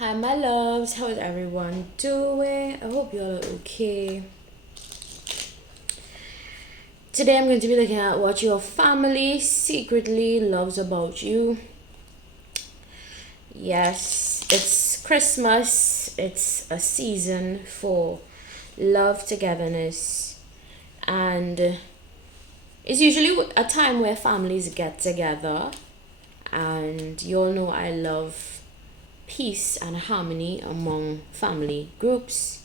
Hi, my loves. How is everyone doing? I hope you all are okay. Today, I'm going to be looking at what your family secretly loves about you. Yes, it's Christmas, it's a season for love, togetherness, and it's usually a time where families get together. And you all know I love peace and harmony among family groups.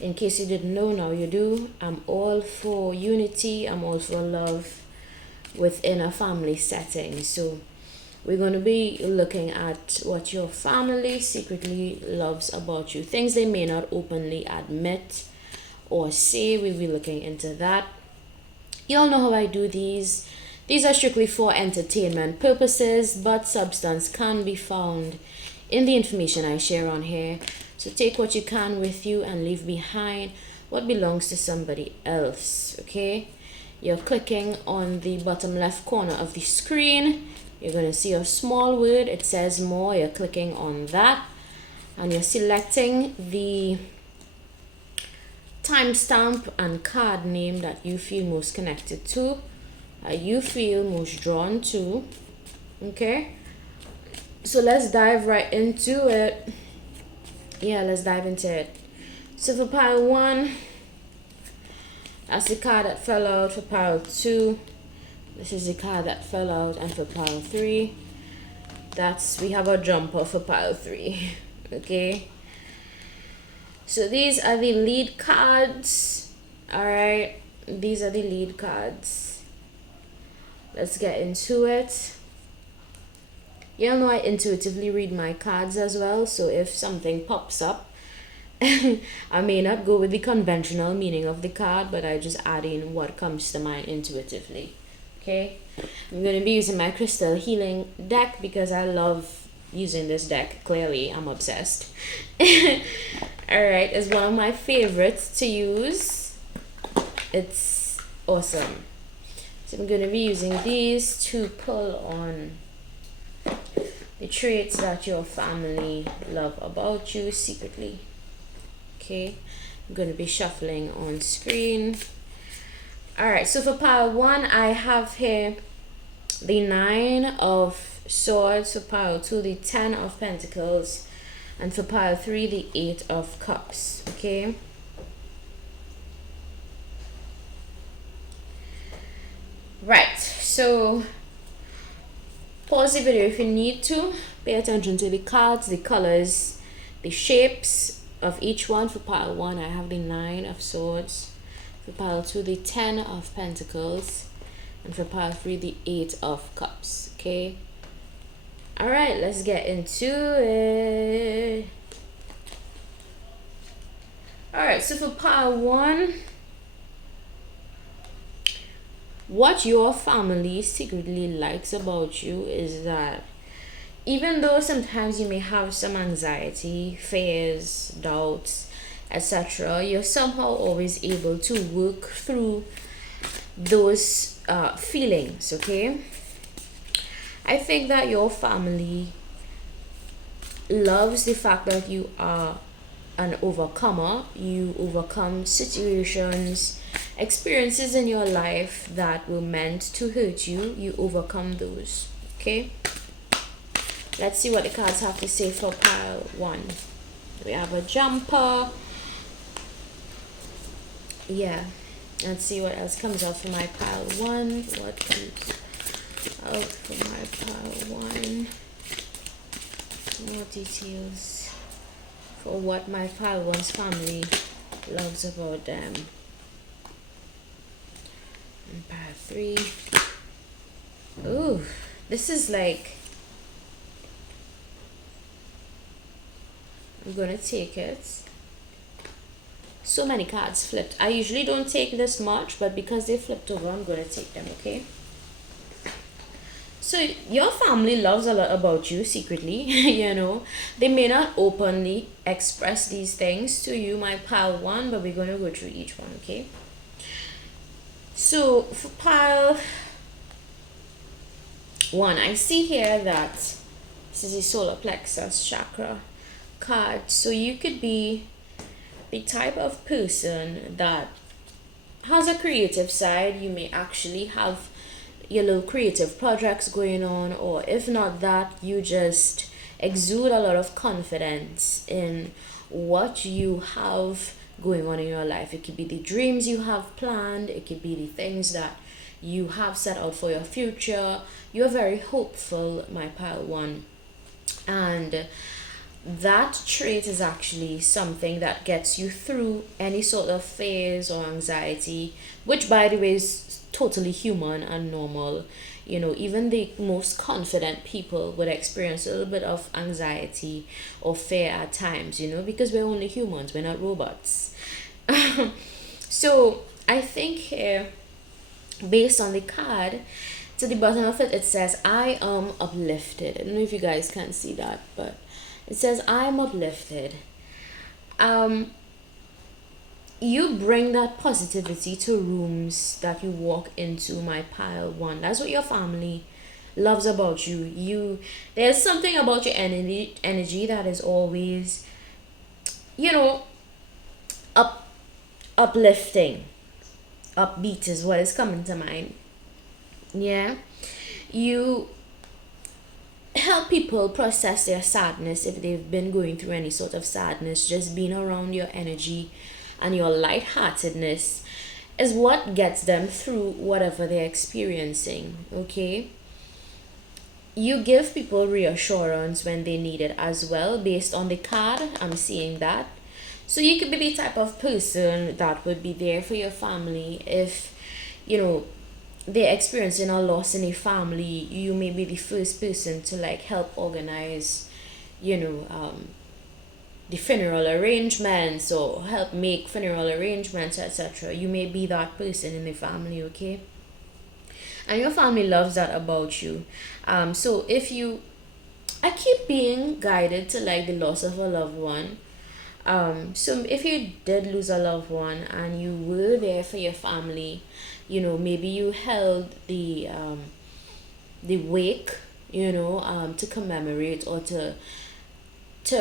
In case you didn't know, now you do. I'm all for unity, I'm all for love within a family setting. So we're going to be looking at what your family secretly loves about you, things they may not openly admit or say. We'll be looking into that. You all know how I do these. These are strictly for entertainment purposes, but substance can be found in the information I share on here. So take what you can with you and leave behind what belongs to somebody else, okay? You're clicking on the bottom left corner of the screen. You're going to see a small word. It says more. You're clicking on that and you're selecting the timestamp and card name that you feel most connected to, you feel most drawn to, okay? So let's dive right into it. Let's dive into it. So for pile 1, that's the card that fell out. For pile 2, this is the card that fell out. And for pile 3, we have a jumper for pile 3. Okay, so these are the lead cards. All right, these are the lead cards. Let's get into it. You all know I intuitively read my cards as well, so if something pops up, I may not go with the conventional meaning of the card, but I just add in what comes to mind intuitively. Okay, I'm going to be using my crystal healing deck because I love using this deck. Clearly, I'm obsessed. Alright, it's one of my favorites to use. It's awesome. So I'm going to be using these to pull on the traits that your family love about you secretly. Okay, I'm going to be shuffling on screen. Alright, so for pile 1, I have here the 9 of Swords. For pile 2, the 10 of Pentacles. And for pile 3, the 8 of Cups. Okay. Right, so pause the video if you need to. Pay attention to the cards, the colors, the shapes of each one. For pile 1, I have the 9 of Swords. For pile 2, the 10 of Pentacles. And for pile 3, the 8 of Cups. Okay. Alright, let's get into it. Alright, so for pile 1, what your family secretly likes about you is that even though sometimes you may have some anxiety, fears, doubts, etc., you're somehow always able to work through those feelings, okay? I think that your family loves the fact that you are an overcomer. You overcome situations, experiences in your life that were meant to hurt you. You overcome those, okay? Let's see what the cards have to say for pile 1. We have a jumper. Yeah, let's see what else comes out for my pile 1. What comes out for my pile 1? More details for what my pile 1's family loves about them. And pile 3. Ooh, this is like, I'm gonna take it. So many cards flipped. I usually don't take this much, but because they flipped over, I'm gonna take them, okay? So your family loves a lot about you secretly. You know, they may not openly express these things to you, my pile 1, but we're going to go through each one, okay? So for pile 1, I see here that this is the solar plexus chakra. card. So you could be the type of person that has a creative side. You may actually have your little creative projects going on, or if not that, you just exude a lot of confidence in what you have going on in your life. It could be the dreams you have planned, it could be the things that you have set out for your future. You're very hopeful, my pile one, and that trait is actually something that gets you through any sort of phase or anxiety, which by the way is totally human and normal. You know, even the most confident people would experience a little bit of anxiety or fear at times, you know, because we're only humans, we're not robots. So I think here, based on the card, to the bottom of it, it says, I am uplifted. I don't know if you guys can see that, but it says, I'm uplifted. Um, you bring that positivity to rooms that you walk into, my pile one. That's what your family loves about you. There's something about your energy that is always, you know, up uplifting. Upbeat is what is coming to mind. Yeah. You help people process their sadness if they've been going through any sort of sadness. Just being around your energy and your lightheartedness is what gets them through whatever they're experiencing. Okay, you give people reassurance when they need it as well. Based on the card, I'm seeing that. So you could be the type of person that would be there for your family if, you know, they're experiencing a loss in a family. You may be the first person to like help organize, you know, the funeral arrangements, or help make funeral arrangements, etc. You may be that person in the family. Okay, and your family loves that about you. So if you, I keep being guided to like the loss of a loved one. So if you did lose a loved one and you were there for your family, you know, maybe you held the wake, you know, to commemorate or to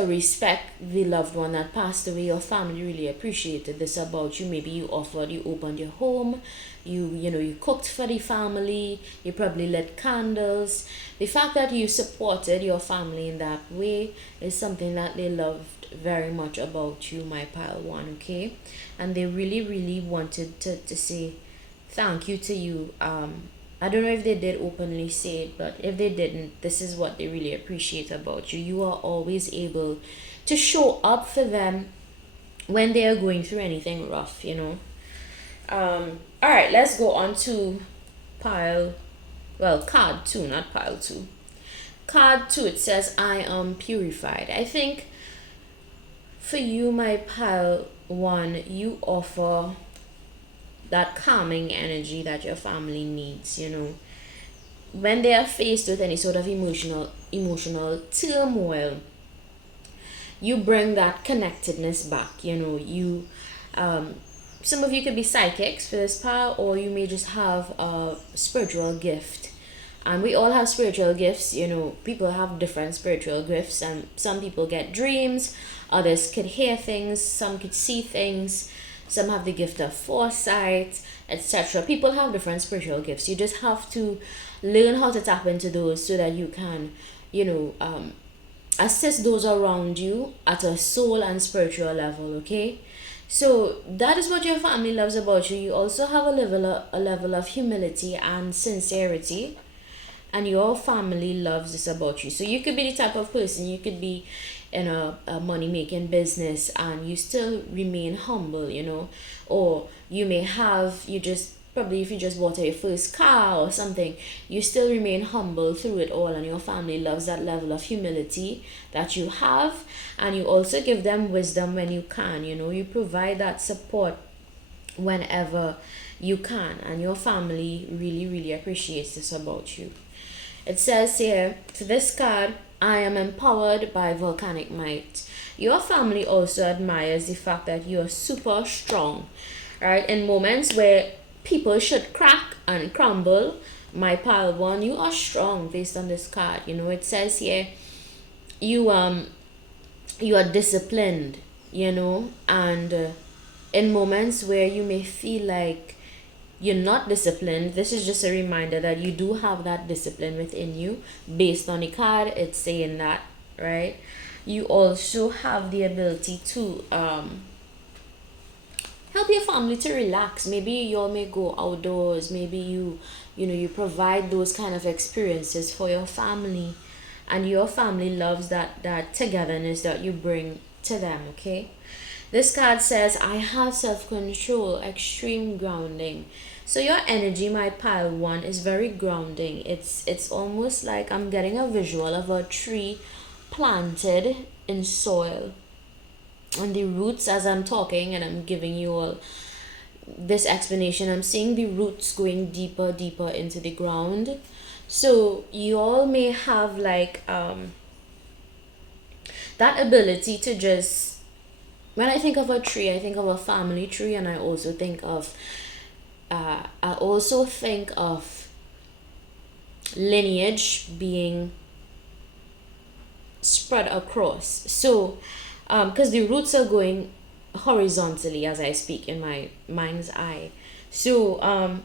respect the loved one that passed away. Your family really appreciated this about you. Maybe you offered, you opened your home, you know, you cooked for the family, you probably lit candles. The fact that you supported your family in that way is something that they loved very much about you, my pile one. Okay, and they really wanted to say thank you to you. I don't know if they did openly say it, but if they didn't, this is what they really appreciate about you. You are always able to show up for them when they are going through anything rough, you know. All right, let's go on to pile, well, card two, not pile two. Card two, it says, I am purified. I think for you, my pile one, you offer that calming energy that your family needs, you know, when they are faced with any sort of emotional turmoil. You bring that connectedness back, you know. You some of you could be psychics for this part, or you may just have a spiritual gift, and we all have spiritual gifts. You know, people have different spiritual gifts, and some people get dreams, others could hear things, some could see things, some have the gift of foresight, etc. People have different spiritual gifts. You just have to learn how to tap into those so that you can, you know, assist those around you at a soul and spiritual level. Okay, so that is what your family loves about you. You also have a level of humility and sincerity, and your family loves this about you. So you could be the type of person, you could be in a money making business and you still remain humble, you know, or you may have, you just probably, if you just bought your first car or something, you still remain humble through it all, and your family loves that level of humility that you have. And you also give them wisdom when you can, you know, you provide that support whenever you can, and your family really appreciates this about you. It says here, for this card, I am empowered by volcanic might. Your family also admires the fact that you are super strong, right? In moments where people should crack and crumble, my pile one, you are strong based on this card. You know, it says here, you you are disciplined, and in moments where you may feel like you're not disciplined, this is just a reminder that you do have that discipline within you. Based on the card, it's saying that, right? You also have the ability to help your family to relax. Maybe you all may go outdoors. Maybe you provide those kind of experiences for your family, and your family loves that togetherness that you bring to them. Okay, this card says, I have self-control, extreme grounding. So your energy, my pile one, is very grounding. It's almost like I'm getting a visual of a tree planted in soil, and the roots, as I'm talking and I'm giving you all this explanation, I'm seeing the roots going deeper into the ground. So you all may have like that ability to just, when I think of a tree, I think of a family tree, and I also think of lineage being spread across. So because the roots are going horizontally as I speak in my mind's eye. So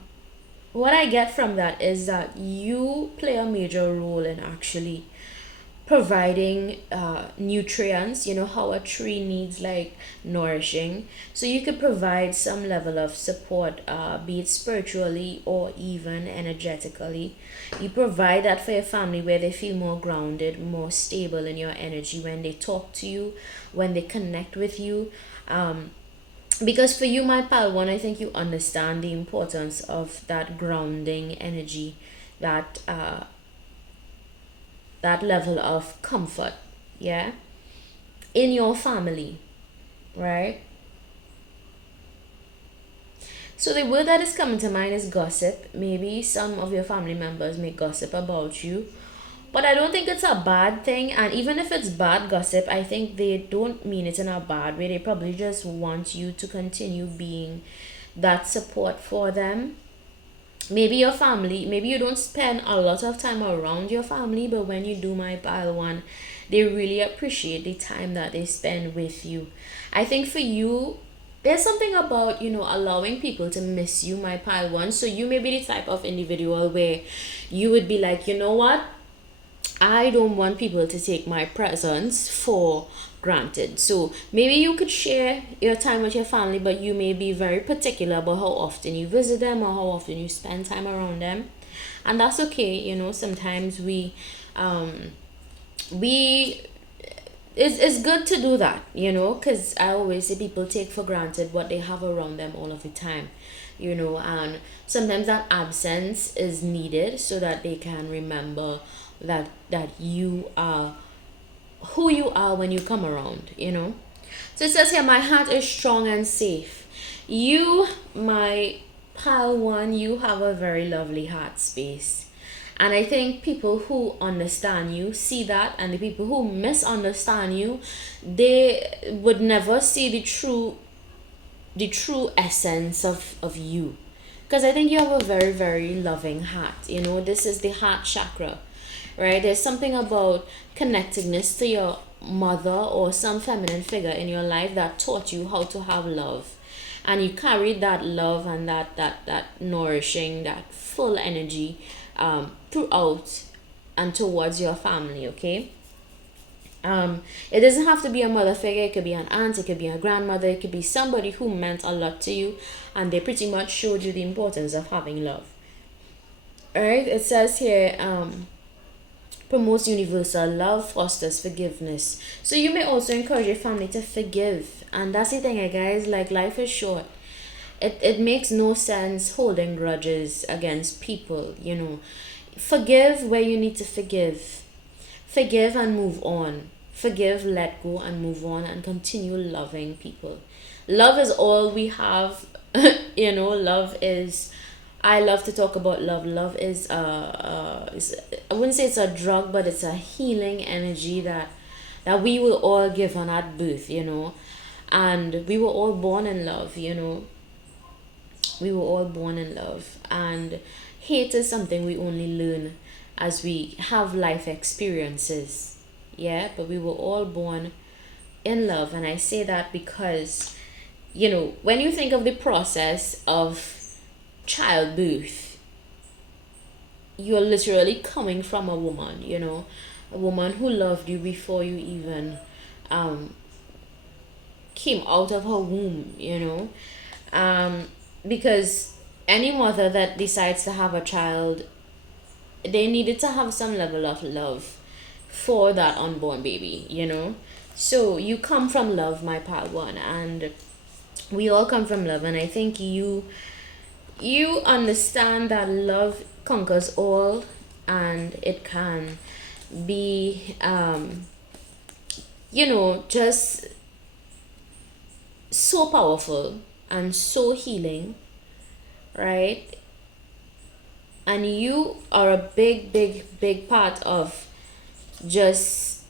what I get from that is that you play a major role in actually providing nutrients. You know how a tree needs like nourishing, so you could provide some level of support, be it spiritually or even energetically. You provide that for your family, where they feel more grounded, more stable in your energy when they talk to you, when they connect with you. Because for you, my pal one, I think you understand the importance of that grounding energy, that that level of comfort, yeah, in your family, right? So the word that is coming to mind is gossip. Maybe some of your family members may gossip about you, but I don't think it's a bad thing. And even if it's bad gossip, I think they don't mean it in a bad way. They probably just want you to continue being that support for them. Maybe your family, maybe you don't spend a lot of time around your family, but when you do, my pile one, they really appreciate the time that they spend with you. I think for you, there's something about allowing people to miss you, my pile one. So you may be the type of individual where you would be like, you know what, I don't want people to take my presence for granted. So maybe you could share your time with your family, but you may be very particular about how often you visit them or how often you spend time around them. And that's okay. Sometimes we it's good to do that, because I always say people take for granted what they have around them all of the time, and sometimes that absence is needed so that they can remember that you are who you are when you come around. So it says here, my heart is strong and safe. You, my pal one, you have a very lovely heart space. And I think people who understand you see that, and the people who misunderstand you, they would never see the true essence of you. Because I think you have a very, very loving heart. This is the heart chakra, right? There's something about connectedness to your mother or some feminine figure in your life that taught you how to have love, and you carried that love and that nourishing, that full energy throughout and towards your family. Okay. It doesn't have to be a mother figure. It could be an aunt, it could be a grandmother, it could be somebody who meant a lot to you, and they pretty much showed you the importance of having love. All right. It says here, promotes universal love, fosters forgiveness. So you may also encourage your family to forgive. And that's the thing, guys, like, life is short. It makes no sense holding grudges against people. Forgive where you need to forgive. Forgive and move on. Forgive, let go, and move on, and continue loving people. Love is all we have. Love is, I love to talk about love. Love I wouldn't say it's a drug, but it's a healing energy that we were all given at birth. And we were all born in love. We were all born in love, and hate is something we only learn as we have life experiences. Yeah, but we were all born in love, and I say that because, when you think of the process of childbirth, you're literally coming from a woman, a woman who loved you before you even um, came out of her womb, because any mother that decides to have a child, they needed to have some level of love for that unborn baby, So you come from love, my pal one, and we all come from love, and I think you understand that love conquers all, and it can be just so powerful and so healing, right? And you are a big, big, big part of just,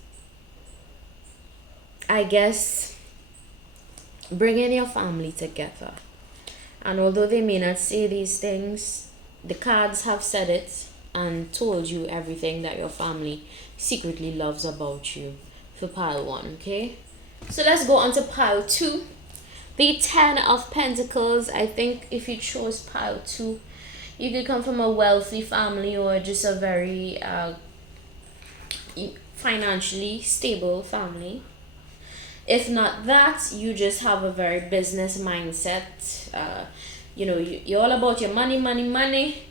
I guess, bringing your family together. And although they may not say these things, the cards have said it and told you everything that your family secretly loves about you for pile 1, okay? So let's go on to pile 2. The 10 of Pentacles. I think if you chose pile 2, you could come from a wealthy family or just a very financially stable family. If not that, you just have a very business mindset. You're all about your money, money, money.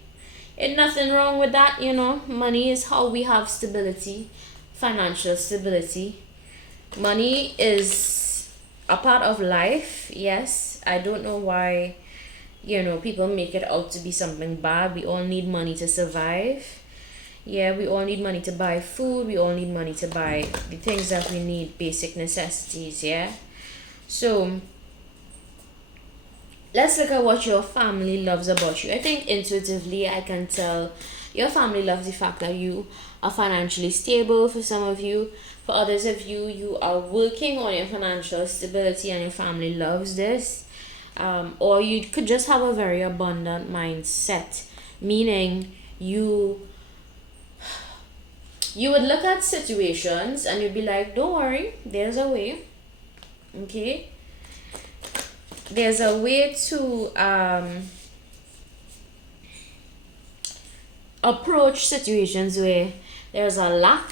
Ain't nothing wrong with that, Money is how we have stability, financial stability. Money is a part of life, yes. I don't know why, people make it out to be something bad. We all need money to survive. Yeah, we all need money to buy food. We all need money to buy the things that we need, basic necessities, yeah? So, let's look at what your family loves about you. I think intuitively I can tell your family loves the fact that you are financially stable for some of you. For others of you, you are working on your financial stability and your family loves this. Or you could just have a very abundant mindset, meaning you would look at situations and you'd be like, don't worry, there's a way. Okay? There's a way to approach situations where there's a lack,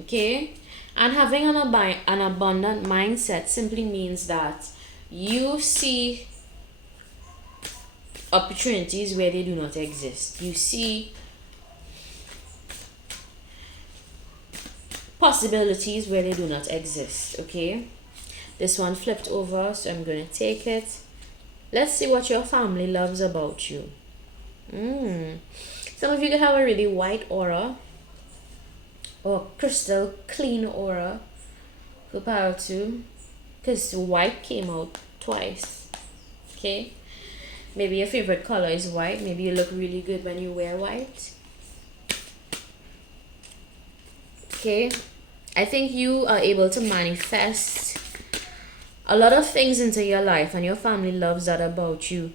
okay? And having an abundant mindset simply means that you see opportunities where they do not exist. You see possibilities where they do not exist, okay? This one flipped over, so I'm going to take it. Let's see what your family loves about you. Some of you could have a really white aura or crystal clean aura for pile 2, because white came out twice, okay? Maybe your favorite color is white. Maybe you look really good when you wear white. Okay, I think you are able to manifest a lot of things into your life, and your family loves that about you.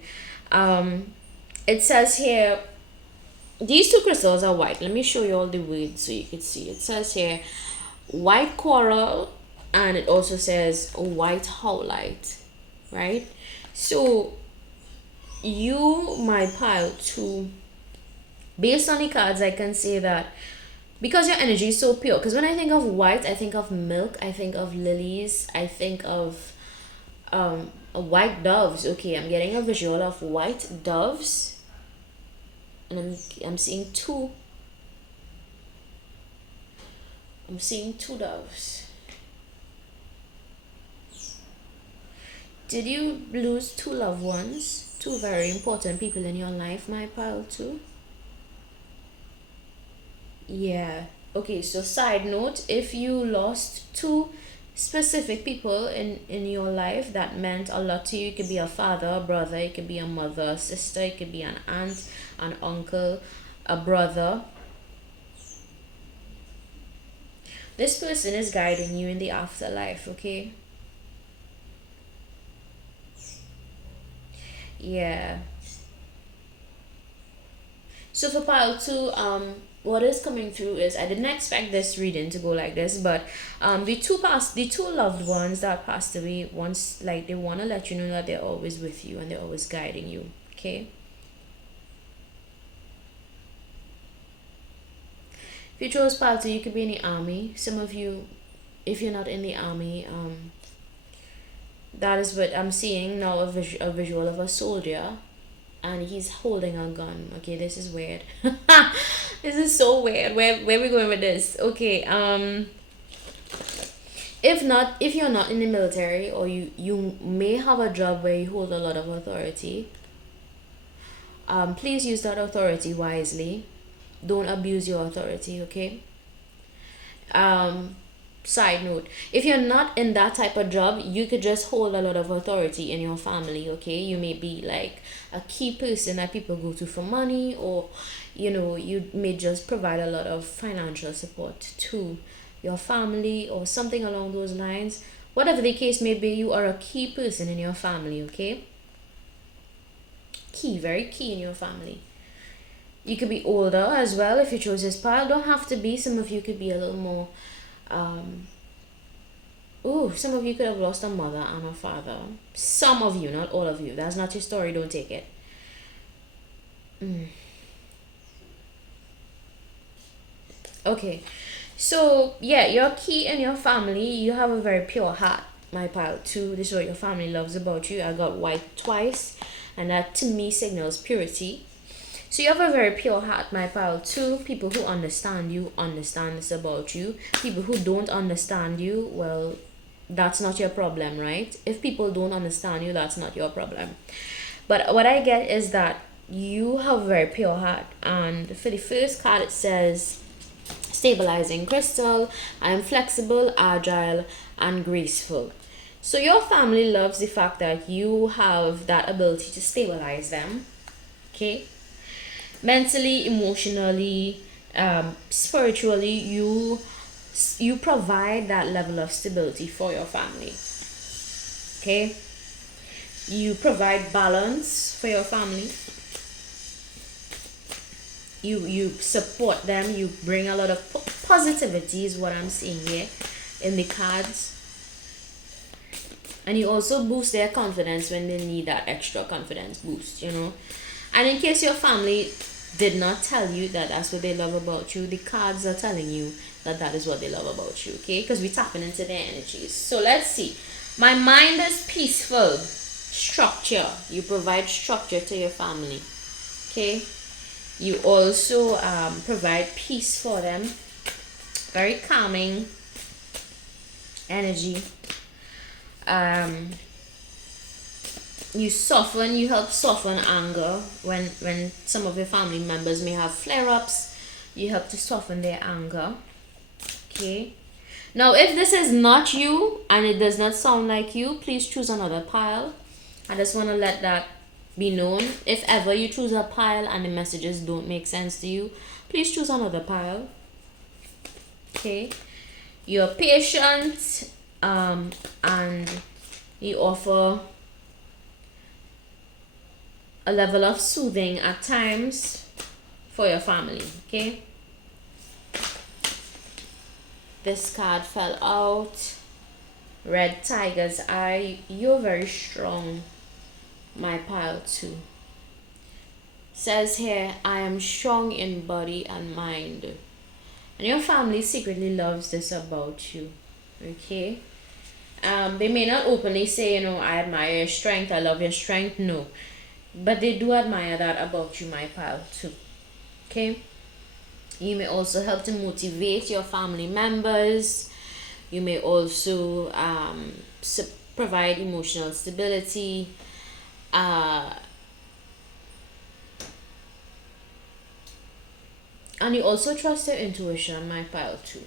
It says here, these two crystals are white. Let me show you all the words so you can see. It says here, white coral, and it also says white howlite, right? So you, my pile 2, based on the cards, I can say that because your energy is so pure, because when I think of white, I think of milk, I think of lilies, I think of white doves. Okay, I'm getting a visual of white doves, and I'm seeing two. I'm seeing 2 doves. Did you lose 2 loved ones? 2 very important people in your life, my pile 2? Yeah. Okay, so side note, if you lost 2 specific people in your life that meant a lot to you, it could be a father, a brother, it could be a mother, a sister, it could be an aunt, an uncle, a brother. This person is guiding you in the afterlife, okay? Yeah. So for pile 2, what is coming through is, I didn't expect this reading to go like this, but the two loved ones that passed away once, like, they want to let you know that they're always with you and they're always guiding you. Okay. If you chose pile 2, you could be in the army. Some of you, if you're not in the army, that is what I'm seeing now, a visual of a soldier, and he's holding a gun. Okay, this is weird. This is so weird. Where are we going with this? Okay, if you're not in the military, or you may have a job where you hold a lot of authority, please use that authority wisely. Don't abuse your authority, okay? Side note, if you're not in that type of job, you could just hold a lot of authority in your family, okay? You may be like a key person that people go to for money, or you may just provide a lot of financial support to your family or something along those lines. Whatever the case may be, you are a key person in your family, okay? Key, very key in your family. You could be older as well if you chose this pile. Don't have to be. Some of you could be a little more some of you could have lost a mother and a father. Some of you, not all of you. That's not your story. Don't take it. Okay. So, yeah, you're key in your family. You have a very pure heart, my pile 2. This is what your family loves about you. I got white twice, and that to me signals purity. So you have a very pure heart, my pile 2. People who understand you understand this about you. People who don't understand you, well, that's not your problem, right? If people don't understand you, that's not your problem. But what I get is that you have a very pure heart. And for the first card, it says, stabilizing crystal. I am flexible, agile, and graceful. So your family loves the fact that you have that ability to stabilize them. Okay? Mentally, emotionally, spiritually, you provide that level of stability for your family. Okay? You provide balance for your family. You support them. You bring a lot of positivity is what I'm seeing here in the cards. And you also boost their confidence when they need that extra confidence boost, And in case your family did not tell you that that's what they love about you, the cards are telling you that that is what they love about you, okay? Because we're tapping into their energies. So let's see. My mind is peaceful. Structure. You provide structure to your family, okay? You also provide peace for them. Very calming energy. You help soften anger when some of your family members may have flare-ups. You help to soften their anger. Okay. Now, if this is not you and it does not sound like you, please choose another pile. I just want to let that be known. If ever you choose a pile and the messages don't make sense to you, please choose another pile. Okay. You're patient, and you offer a level of soothing at times for your family, okay? This card fell out. Red Tiger's Eye. You're very strong, my pile 2. Says here, I am strong in body and mind. And your family secretly loves this about you, okay? They may not openly say, I admire your strength, I love your strength, no. But they do admire that about you, my pile 2. Okay? You may also help to motivate your family members. You may also provide emotional stability. And you also trust your intuition, my pile 2.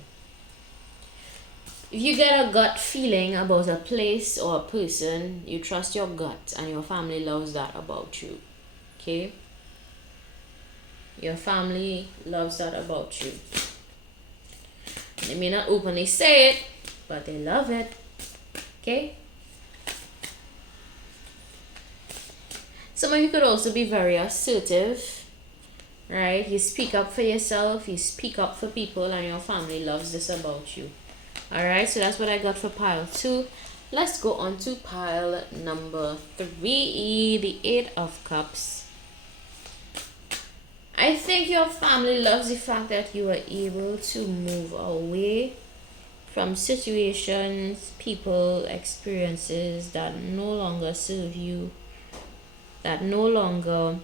If you get a gut feeling about a place or a person, you trust your gut, and your family loves that about you. Okay? Your family loves that about you. They may not openly say it, but they love it. Okay? Some of you could also be very assertive, right? You speak up for yourself, you speak up for people, and your family loves this about you. All right, so that's what I got for pile 2. Let's go on to pile number 3, the 8 of Cups. I think your family loves the fact that you are able to move away from situations, people, experiences that no longer serve you, that no longer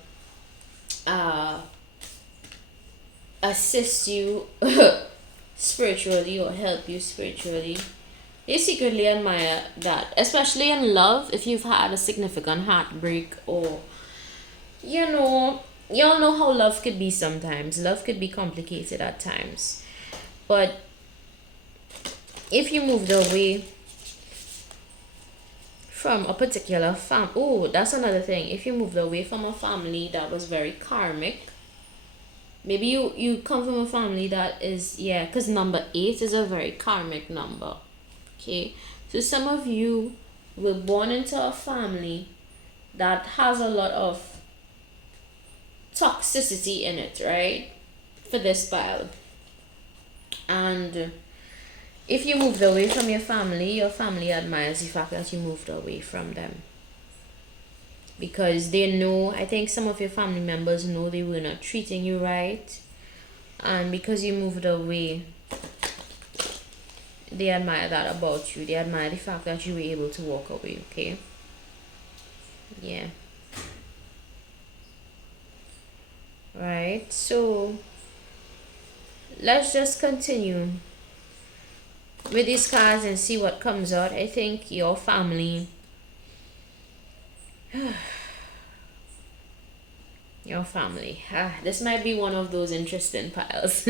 assist you spiritually or help you spiritually. You secretly admire that, especially in love. If you've had a significant heartbreak, or you all know how love could be sometimes. Love could be complicated at times. But if you moved away from a particular oh, that's another thing. If you moved away from a family that was very karmic, maybe you come from a family that is, yeah, because number 8 is a very karmic number. Okay, so some of you were born into a family that has a lot of toxicity in it, right? For this pile. And if you moved away from your family admires the fact that you moved away from them. Because they know, I think some of your family members know they were not treating you right. And because you moved away, they admire that about you. They admire the fact that you were able to walk away, okay? Yeah. Right, so let's just continue with these cards and see what comes out. I think your family your family, this might be one of those interesting piles.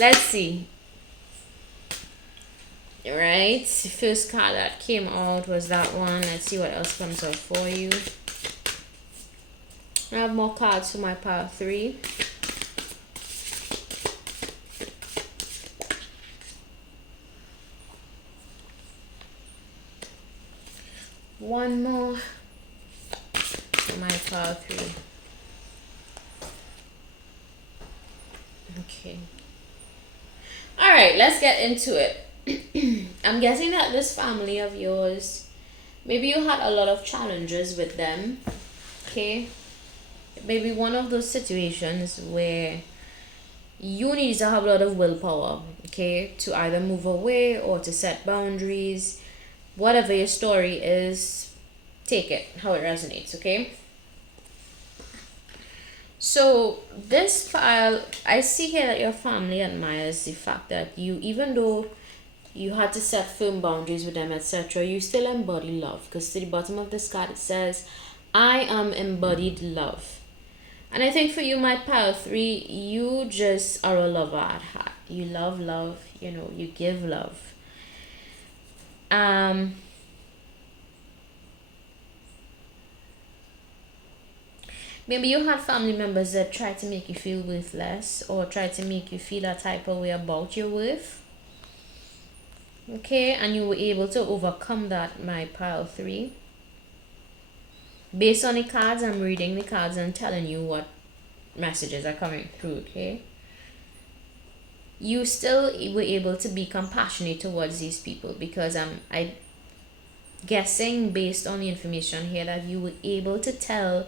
Let's see. Right, the first card that came out was that one. Let's see what else comes out for you. I have more cards for my pile 3. One more for my pile 3. Okay. Alright, let's get into it. I'm guessing that this family of yours, maybe you had a lot of challenges with them. Okay. Maybe one of those situations where you need to have a lot of willpower, okay, to either move away or to set boundaries. Whatever your story is, take it how it resonates, okay? So this pile, I see here that your family admires the fact that you, even though you had to set firm boundaries with them, etc., you still embody love. Because to the bottom of this card it says, I am embodied love. And I think for you, my pile 3, you just are a lover at heart. You love love, you give love. Maybe you had family members that try to make you feel worthless, or try to make you feel a type of way about your worth. Okay, and you were able to overcome that, my pile 3. Based on the cards, I'm reading the cards and telling you what messages are coming through, okay? You still were able to be compassionate towards these people, because I guessing based on the information here that you were able to tell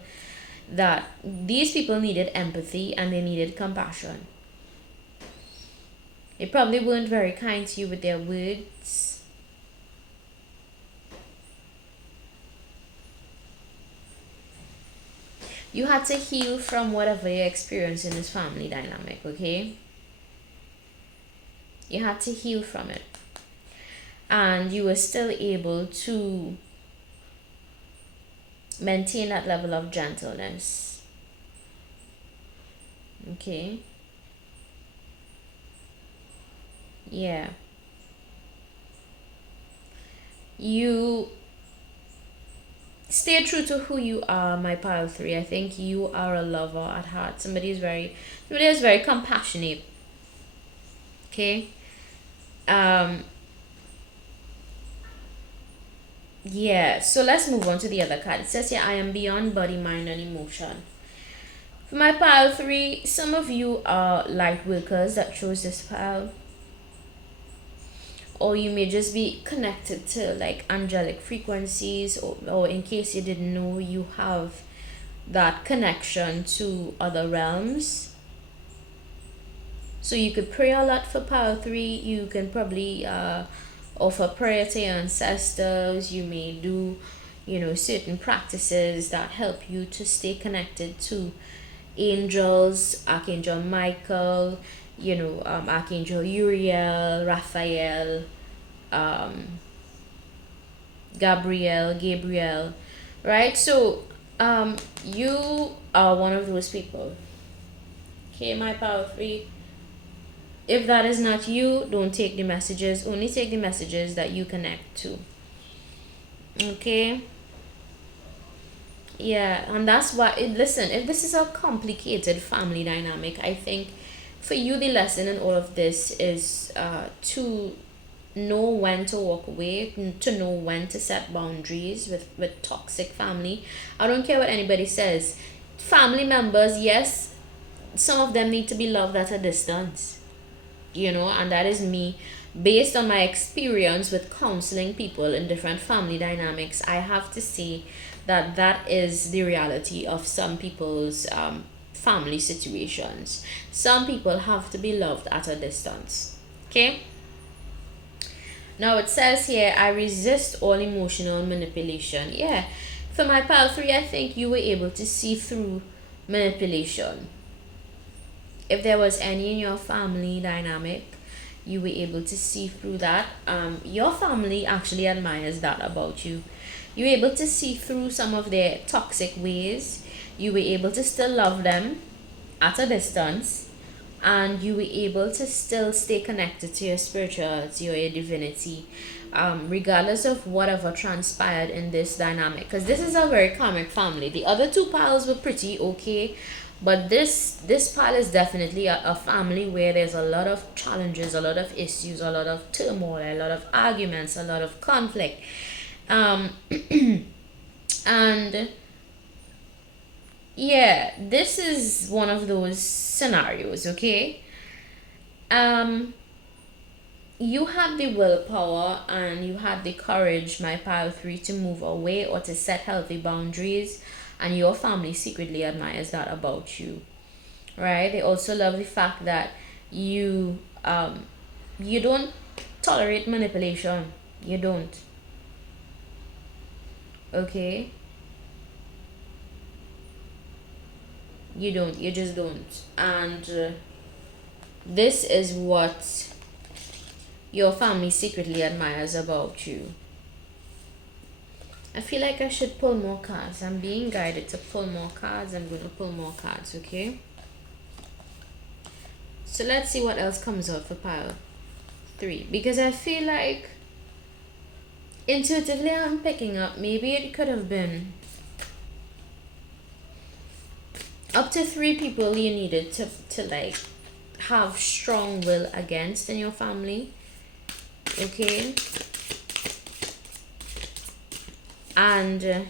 that these people needed empathy and they needed compassion. They probably weren't very kind to you with their words. You had to heal from whatever you experienced in this family dynamic, okay? You had to heal from it. And you were still able to maintain that level of gentleness. Okay? Yeah. You stay true to who you are, my pile 3. I think you are a lover at heart. Somebody is very compassionate. Okay? Yeah, so let's move on to the other card. It says here, I am beyond body, mind, and emotion. For my pile 3, some of you are light workers that chose this pile, or you may just be connected to like angelic frequencies, or in case you didn't know, you have that connection to other realms. So you could pray a lot for pile 3. You can probably offer prayer to your ancestors. You may do, certain practices that help you to stay connected to angels, Archangel Michael, Archangel Uriel, Raphael, Gabriel, right? So you are one of those people. Okay, my power 3. If that is not you, don't take the messages. Only take the messages that you connect to. Okay? Yeah, and that's why, listen, if this is a complicated family dynamic, I think for you the lesson in all of this is to know when to walk away, to know when to set boundaries with toxic family. I don't care what anybody says. Family members, yes, some of them need to be loved at a distance, and that is me. Based on my experience with counseling people in different family dynamics, I have to say that is the reality of some people's family situations. Some people have to be loved at a distance. Okay? Now it says here, I resist all emotional manipulation. Yeah. For my pile 3, I think you were able to see through manipulation. If there was any in your family dynamic, you were able to see through that. Your family actually admires that about you. You were able to see through some of their toxic ways. You were able to still love them at a distance, and you were able to still stay connected to your spirituality or your divinity, regardless of whatever transpired in this dynamic. Because this is a very karmic family. The other 2 piles were pretty okay, but this pile is definitely a family where there's a lot of challenges, a lot of issues, a lot of turmoil, a lot of arguments, a lot of conflict. And yeah, this is one of those scenarios. Okay, you had the willpower and you had the courage, my pile 3, to move away or to set healthy boundaries, and your family secretly admires that about you, right? They also love the fact that you don't tolerate manipulation. You don't. Okay, you don't, you just don't. And this is what your family secretly admires about you. I feel like I should pull more cards. I'm being guided to pull more cards. I'm going to pull more cards. Okay, so let's see what else comes out for pile 3, because I feel like intuitively I'm picking up, maybe it could have been up to 3 people you needed to like have strong will against in your family. Okay, and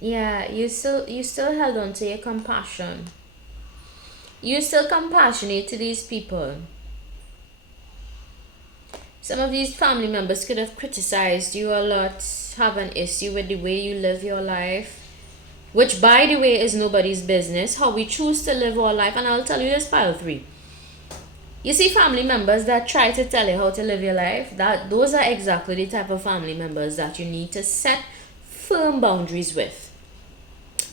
yeah, you still held on to your compassion. You're still compassionate to these people. Some of these family members could have criticized you a lot, have an issue with the way you live your life, which by the way is nobody's business, how we choose to live our life. And I'll tell you this, pile 3. You see family members that try to tell you how to live your life, that those are exactly the type of family members that you need to set firm boundaries with.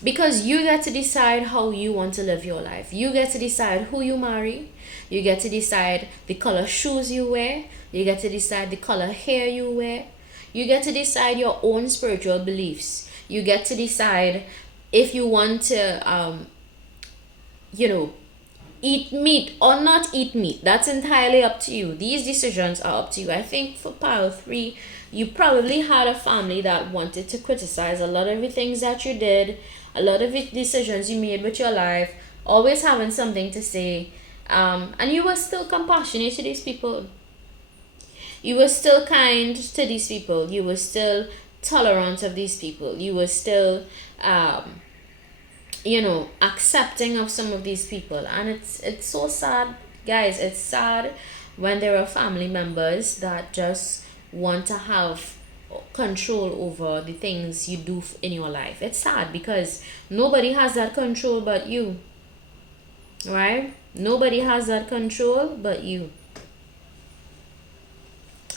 Because you get to decide how you want to live your life. You get to decide who you marry. You get to decide the color shoes you wear. You get to decide the color hair you wear. You get to decide your own spiritual beliefs. You get to decide if you want to, eat meat or not eat meat. That's entirely up to you. These decisions are up to you. I think for pile 3, you probably had a family that wanted to criticize a lot of the things that you did, a lot of the decisions you made with your life, always having something to say, and you were still compassionate to these people. You were still kind to these people. You were still tolerant of these people. You were still accepting of some of these people. And it's so sad, guys. It's sad when there are family members that just want to have control over the things you do in your life. It's sad because nobody has that control but you, right? Nobody has that control but you.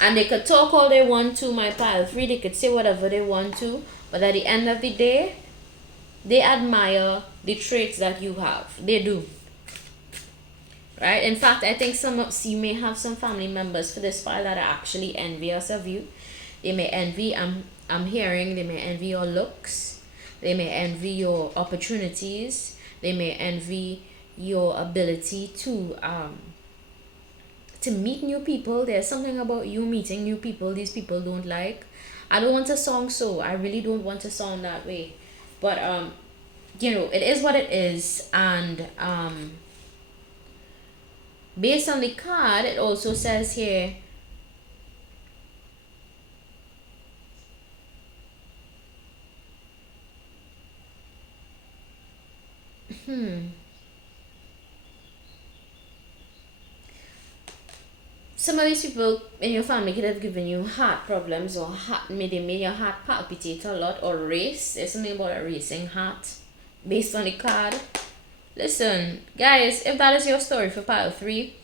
And they could talk all they want to, my pile 3. They could say whatever they want to, but at the end of the day, they admire the traits that you have. They do. Right? In fact, I think you may have some family members for this file that are actually envious of you. They may envy, I'm hearing, they may envy your looks. They may envy your opportunities. They may envy your ability to meet new people. There's something about you meeting new people these people don't like. I don't want to sound so. I really don't want to sound that way. But it is what it is. And based on the card, it also says here, some of these people in your family could have given you heart problems, or made your heart palpitate a lot, or race. There's something about a racing heart based on the card. Listen, guys, if that is your story for pile 3,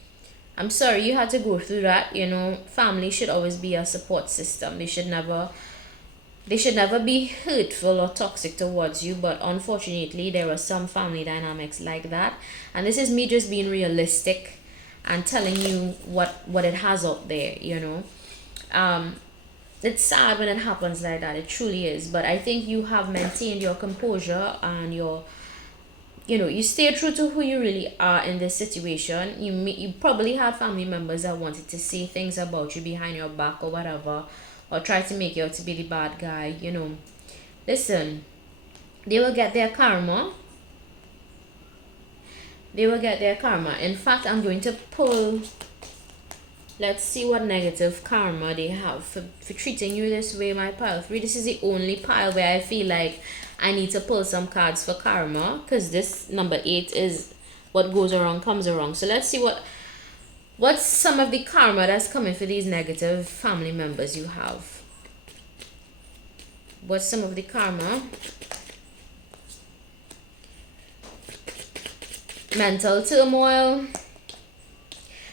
I'm sorry you had to go through that. Family should always be a support system. They should never be hurtful or toxic towards you, but unfortunately there are some family dynamics like that. And this is me just being realistic and telling you what it has out there. It's sad when it happens like that. It truly is. But I think you have maintained your composure and you stay true to who you really are in this situation. You probably had family members that wanted to say things about you behind your back or whatever, or try to make you out to be the bad guy. Listen, they will get their karma. They will get their karma. In fact, I'm going to pull, let's see what negative karma they have for treating you this way, my pile 3. This is the only pile where I feel like I need to pull some cards for karma, because this number 8 is what goes around comes around. So let's see what's some of the karma that's coming for these negative family members you have. What's some of the karma? Mental turmoil.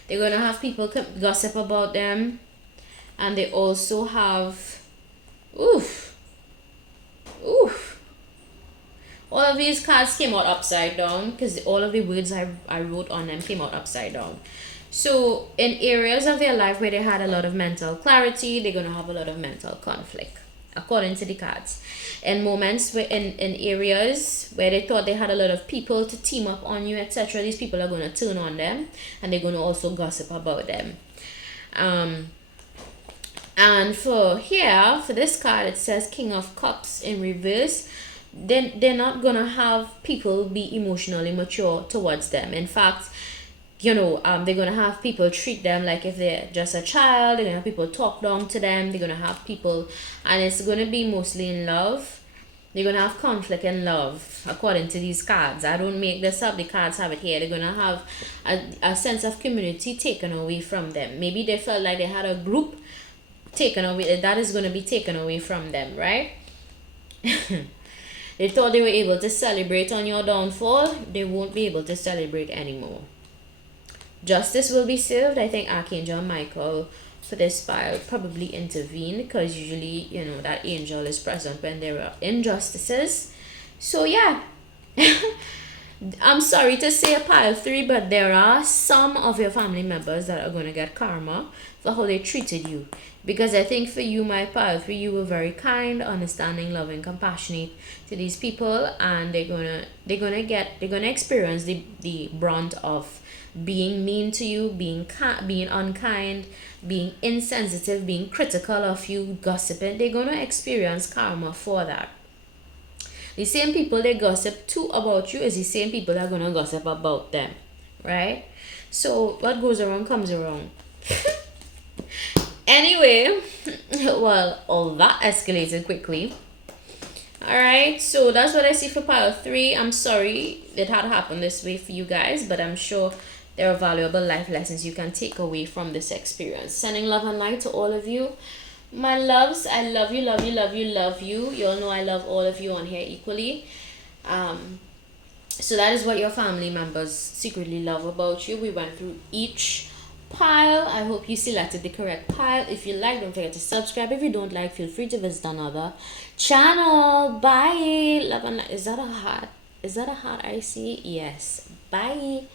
They're going to have people gossip about them. And they also have, all of these cards came out upside down, because all of the words I wrote on them came out upside down. So in areas of their life where they had a lot of mental clarity, they're going to have a lot of mental conflict, according to the cards. In moments where in areas where they thought they had a lot of people to team up on you, etc., these people are going to turn on them, and they're going to also gossip about them. And for this card, it says King of Cups in reverse. Then they're not going to have people be emotionally mature towards them. In fact, they're going to have people treat them like if they're just a child. They're going to have people talk down to them. They're going to have people, and it's going to be mostly in love. They're going to have conflict in love, according to these cards. I don't make this up. The cards have it here. They're going to have a sense of community taken away from them. Maybe they felt like they had a group taken away. That is going to be taken away from them, right? They thought they were able to celebrate on your downfall. They won't be able to celebrate anymore. Justice will be served. I think Archangel Michael for this file probably intervene, because usually that angel is present when there are injustices. So yeah, I'm sorry to say pile 3, but there are some of your family members that are going to get karma for how they treated you. Because I think for you, my pile 3, you were very kind, understanding, loving, compassionate to these people, and they're gonna experience the brunt of being mean to you, being unkind, being insensitive, being critical of you, gossiping. They're gonna experience karma for that. The same people they gossip to about you is the same people that are gonna gossip about them, right? So what goes around comes around. Anyway, well, all that escalated quickly. Alright, so that's what I see for pile 3. I'm sorry it had happened this way for you guys, but I'm sure there are valuable life lessons you can take away from this experience. Sending love and light to all of you. My loves, I love you, love you, love you, love you. You all know I love all of you on here equally. So that is what your family members secretly love about you. We went through each pile. I hope you selected the correct pile. If you like, don't forget to subscribe. If you don't like, feel free to visit another channel. Bye. Love and light. Is that a heart? Is that a heart I see? Yes. Bye.